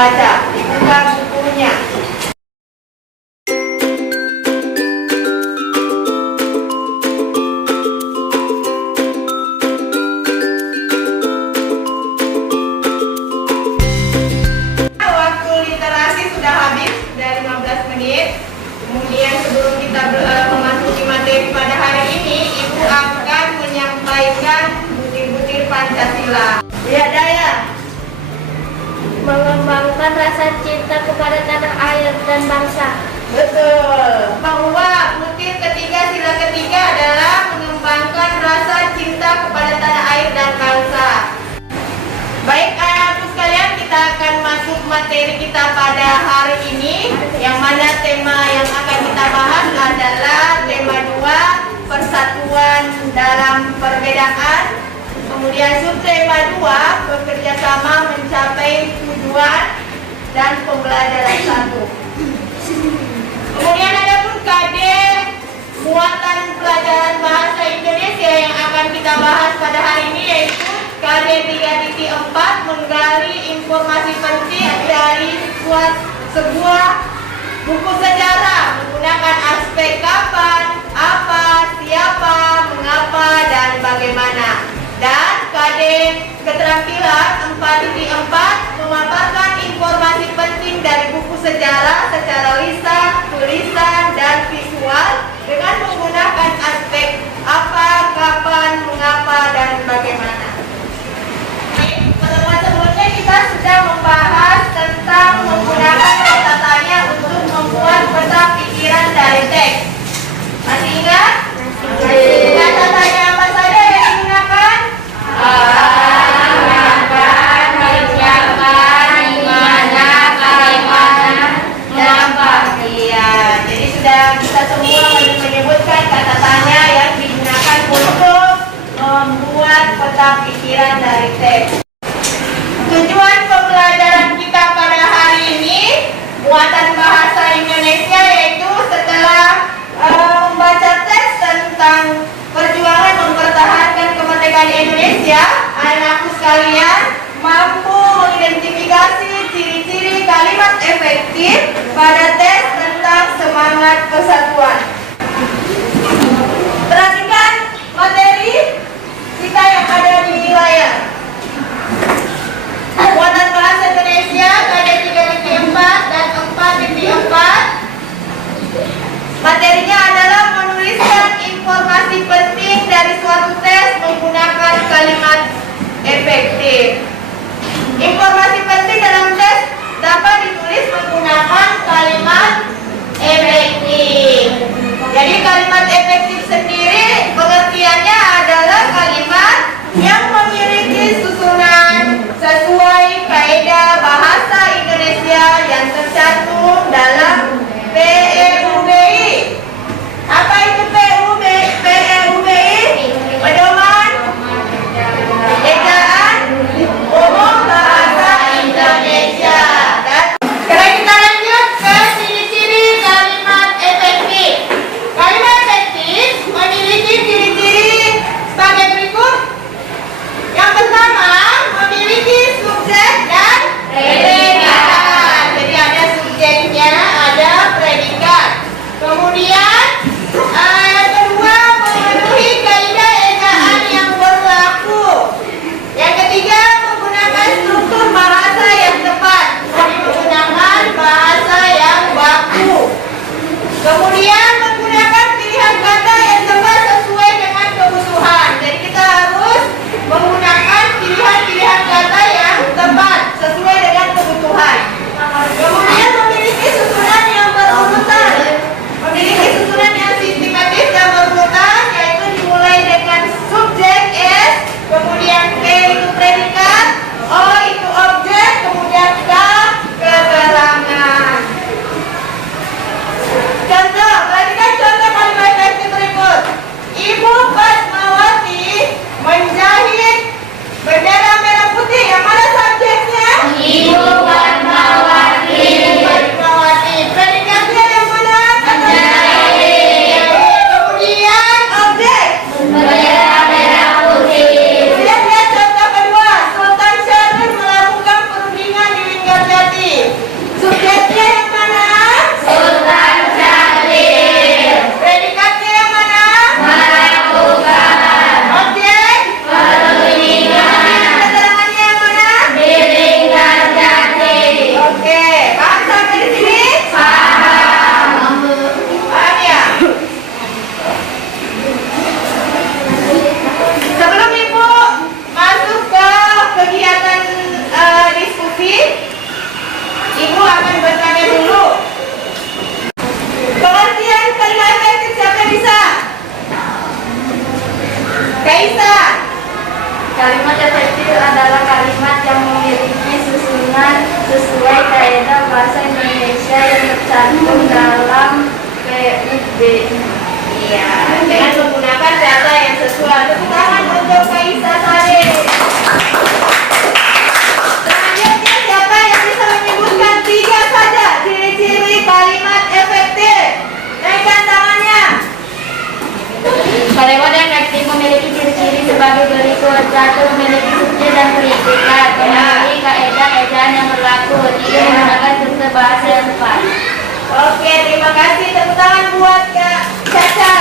membaca. Dibuka bukunya. Waktu literasi sudah habis, sudah 15 menit. Kemudian sebelum kita memasuki materi pada hari ini, Ibu akan menyampaikan butir-butir Pancasila. Ya, Daya. Mengembangkan rasa cinta kepada tanah air dan bangsa. Betul. Bahwa butir ketiga sila ketiga adalah mengembangkan rasa cinta kepada tanah air dan bangsa. Baik, anak-anakku sekalian, kita akan masuk materi kita pada hari ini, yang mana tema yang akan kita bahas adalah tema 2, persatuan dalam perbedaan. Kemudian subtema 2, bekerja sama mencapai tujuan, dan pembelajaran 1. Kemudian ada pun KD muatan pelajaran bahasa Indonesia yang akan kita bahas pada hari ini, yaitu KD 3.4, menggali informasi penting dari sebuah buku sejarah menggunakan aspek kapan, apa, siapa, mengapa, dan bagaimana. Dan KD keterampilan 4.4, memaparkan informasi penting dari buku sejarah secara lisan, tulisan, dan visual dengan menggunakan aspek apa, kapan, mengapa, dan bagaimana. Pertemuan sebelumnya kita sudah membahas tentang menggunakan kata tanya untuk membuat peta pikiran dari teks. Masih ingat? Kata tanya apa saja yang digunakan? Kita semua menyebutkan kata tanya yang digunakan untuk membuat peta pikiran dari teks. Tujuan pembelajaran kita pada hari ini, muatan bahasa Indonesia, yaitu setelah membaca teks tentang perjuangan mempertahankan kemerdekaan Indonesia, anak-anakku sekalian mampu mengidentifikasi ciri-ciri kalimat efektif pada teks tentang semangat persatuan. Perhatikan materi kita yang ada di layar. Muatan bahasa Indonesia KD 3.4 dan 4.4. Materinya adalah menuliskan informasi penting dari suatu teks menggunakan kalimat efektif. Informasi penting dalam teks dapat ditulis menggunakan kalimat efektif. Jadi kalimat efektif sendiri pengertiannya adalah kalimat yang memiliki susunan sesuai kaidah bahasa Indonesia yang tercantum dalam PEUBI. Apa itu PEUBI? Pedoman Ejaan Umum Bahasa Indonesia. Dan sekarang kita lanjut ke ciri-ciri kalimat Kaisa. Kalimat efektif adalah kalimat yang memiliki susunan sesuai kaidah bahasa Indonesia yang tercantum dalam PUB. Iya, dengan menggunakan kata yang sesuai. Tepuk tangan untuk Kaisa Sari. Selanjutnya siapa yang bisa menyebutkan 3 saja ciri-ciri kalimat efektif? Naikkan tangannya. Kalimat yang efektif memiliki ciri-ciri sebagai berikut: 1. Memiliki subjek dan predikat, memiliki kaidah ejaan yang berlaku, 3. Menggunakan struktur bahasa yang tepat. Oke, terima kasih. Tepuk tangan buat Kak Caca.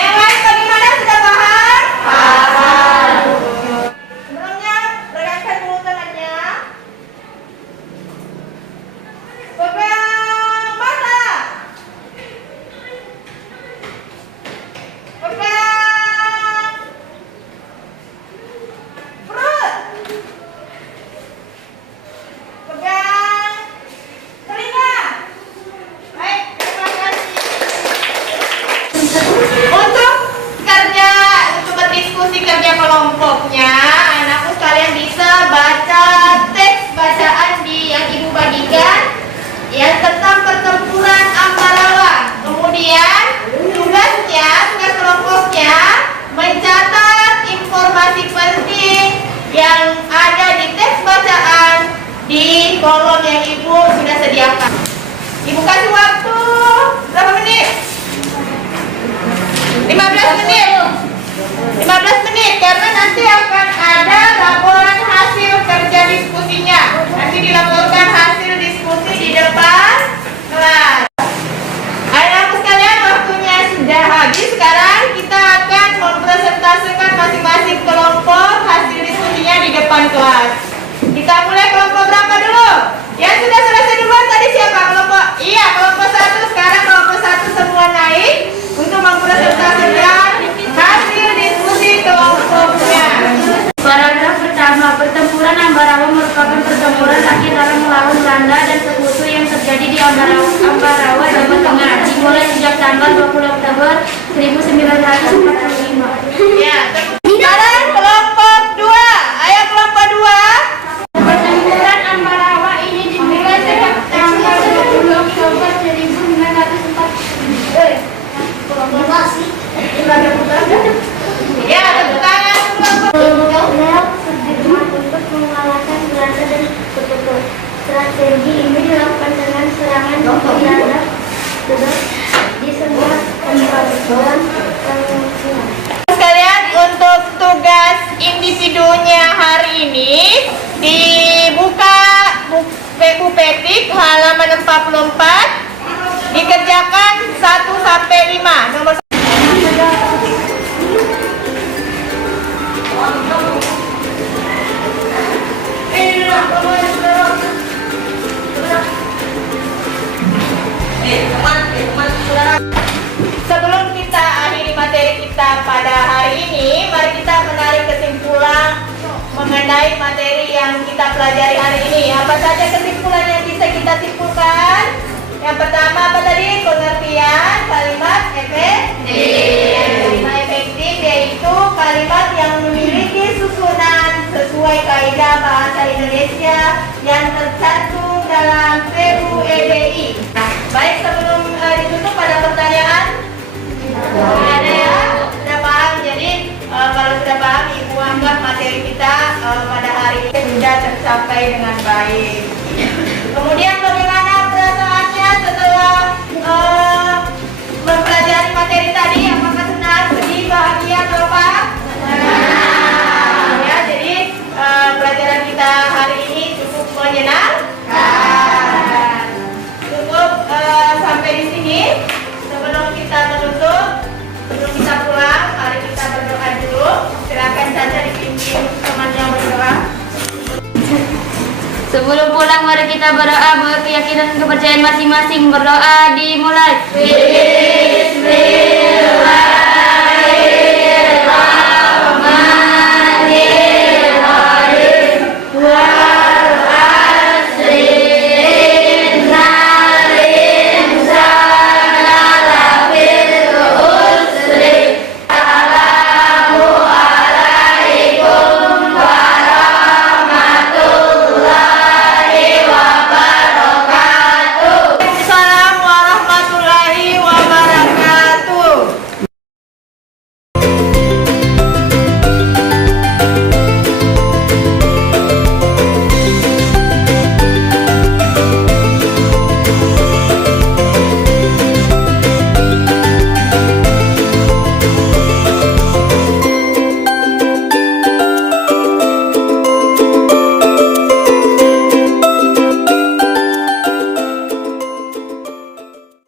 Yang lain bagaimana? Sudah paham? Paham. Sebelumnya, regangkan dulu tangannya. Pegang mata. Pegang perut. Pegang telinga. Baik, terima kasih. Untuk berdiskusi kerja kelompoknya, anakku sekalian bisa baca teks bacaan yang ibu bagikan yang tentang pertempuran Ambarawa. Kemudian tugas kelompoknya mencatat informasi penting yang ada di teks bacaan di kolom yang ibu sudah sediakan. Ibu kasih waktu berapa menit? 15 menit. 15 menit karena nanti akan ada laporan hasil kerja diskusinya. Nanti dilaporkan hasil diskusi di depan kelas. Anak-anak sekalian, waktunya sudah habis. Sekarang kita akan mempresentasikan masing-masing kelompok hasil diskusinya di depan kelas. Kita mulai kelompok berapa dulu? Yang sudah selesai duluan tadi siapa? Kelompok? Iya, kelompok 1. Sekarang kelompok 1 semua naik untuk mempresentasikan hasil diskusi kelompoknya. Paragraf pertama, pertempuran Ambarawa merupakan pertempuran rakyat dalam melawan Belanda dan sekutu yang terjadi di Ambarawa, Jawa Tengah, dimulai sejak tanggal 20 Oktober 1945. Ya, sekarang kelompok 2. Ayo kelompok 2. Pertempuran Ambarawa ini dimulai sejak tanggal 20 Oktober 1945. Ya, tepuk tangan kelompok. Untuk mengalahkan Belanda dan sekutu. Strategi ini dilakukan dengan serangan Belanda di semua tempat pengungsian. Sekalian, untuk tugas individunya hari ini dibuka buku petik halaman 44, dikerjakan 1 sampai 5. Nomor Sebelum kita akhiri materi kita pada hari ini, mari kita menarik kesimpulan mengenai materi yang kita pelajari hari ini. Apa saja kesimpulan yang bisa kita simpulkan? Yang pertama apa tadi? Pengertian kalimat efektif. Kalimat efektif yaitu kalimat yang memiliki susunan sesuai kaidah bahasa Indonesia yang tercantum dalam PUEDI. Baik, sebelum ditutup ada pertanyaan? Ada ya? Sudah paham? Jadi kalau sudah paham, ibu anggap materi kita pada hari ini sudah tercapai dengan baik. Kemudian bagaimana perasaannya setelah mempelajari materi tadi? Apakah senang, sedih, bahagia, atau apa? Senang. Ya, jadi pelajaran kita hari ini cukup menyenangkan. Cukup sampai di sini. Sebelum kita menutup, sebelum kita pulang, mari kita berdoa dulu. Silakan saja dipimpin teman yang berdoa. Sebelum pulang, mari kita berdoa, berkeyakinan kepercayaan masing-masing. Berdoa dimulai.